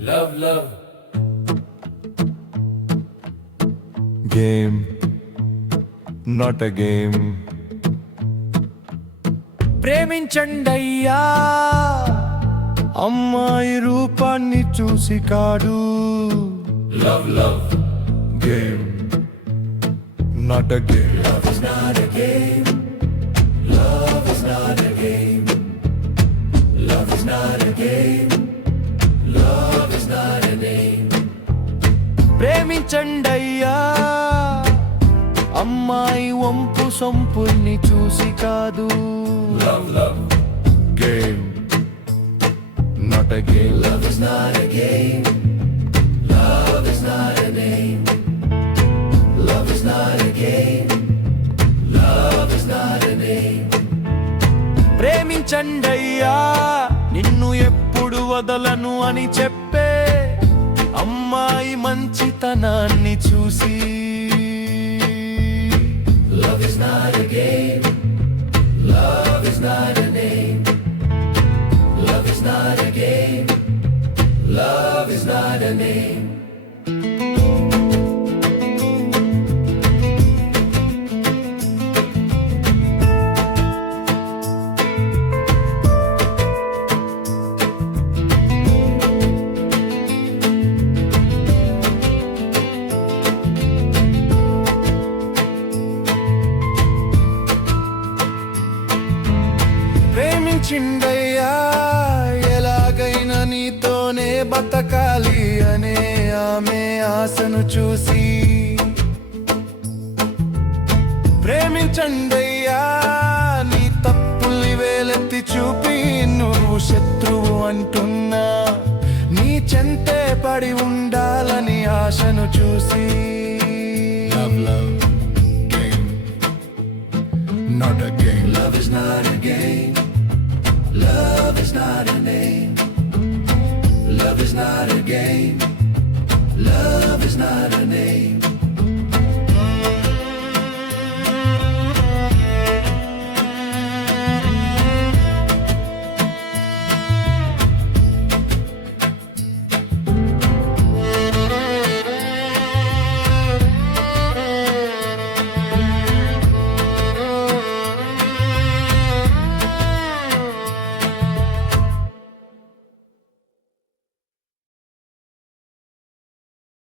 Love, love, game, not a game. ప్రేమించండయ్యా అమ్మాయి రూపాన్ని చూసి కాడు love, love. Game not a game Love is not a game. Love is not a game. Love is not a game. క్షమించండయ్యా. అమ్మాయి వంపు సొంపుల్ని చూసి కాదు. ప్రేమించండయ్యా నిన్ను ఎప్పుడు వదలను అని చెప్పి. అమ్మాయి మంచితనాన్ని చూసి Love is not a game. Love is not a name. Love is not a game. Love is not a name. ప్రేమించిండయ్యా ఎలాగైనా నీతోనే బతకాలి అనే ఆమె ఆశను చూసి. ప్రేమించండయ్యా నీ తప్పుల్ని వేలెత్తి చూపి నువ్వు శత్రువు అంటున్నా. నీ చెంతే పడి ఉండాలని ఆశను చూసి. Love love game not a game Love is not a game. Is not a name. Love is not a game. Love is not a name.